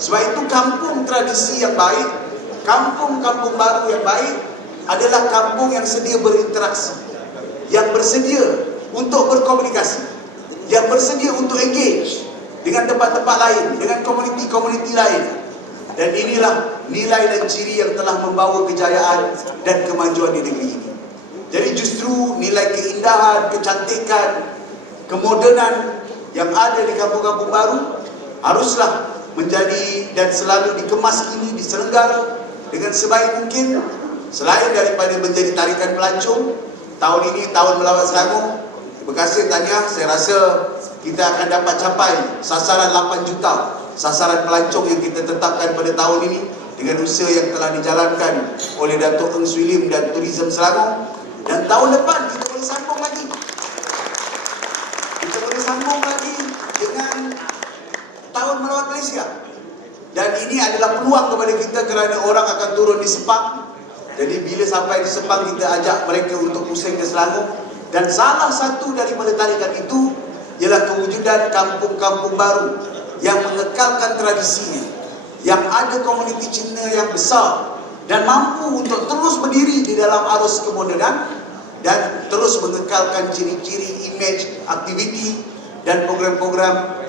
Sebab itu kampung tradisi yang baik, kampung-kampung baru yang baik adalah kampung yang sedia berinteraksi, yang bersedia untuk berkomunikasi, yang bersedia untuk engage dengan tempat-tempat lain, dengan komuniti-komuniti lain. Dan inilah nilai dan ciri yang telah membawa kejayaan dan kemajuan di negeri ini. Jadi justru nilai keindahan, kecantikan, kemodenan yang ada di kampung-kampung baru haruslah menjadi dan selalu dikemas kini, diselenggara dengan sebaik mungkin. Selain daripada menjadi tarikan pelancong tahun ini tahun melawat Selangor. Terima kasih tanya saya rasa kita akan dapat capai sasaran 8 juta sasaran pelancong yang kita tetapkan pada tahun ini dengan usaha yang telah dijalankan oleh Datuk Eng Suilim dan Tourism Selangor. Dan tahun depan kita boleh sambung lagi. Kita boleh sambung lagi dengan tahun melawat Malaysia. Dan ini adalah peluang kepada kita kerana orang akan turun di Sepang. Jadi bila sampai di Sepang kita ajak mereka untuk pusing ke Selangor. Dan salah satu daripada tarikan itu ialah kewujudan kampung-kampung baru yang mengekalkan tradisinya yang ada komuniti Cina yang besar dan mampu untuk terus berdiri di dalam arus kemodenan dan terus mengekalkan ciri-ciri image aktiviti dan program-program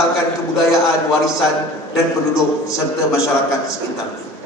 mengekalkan kebudayaan, warisan dan penduduk serta masyarakat sekitarnya.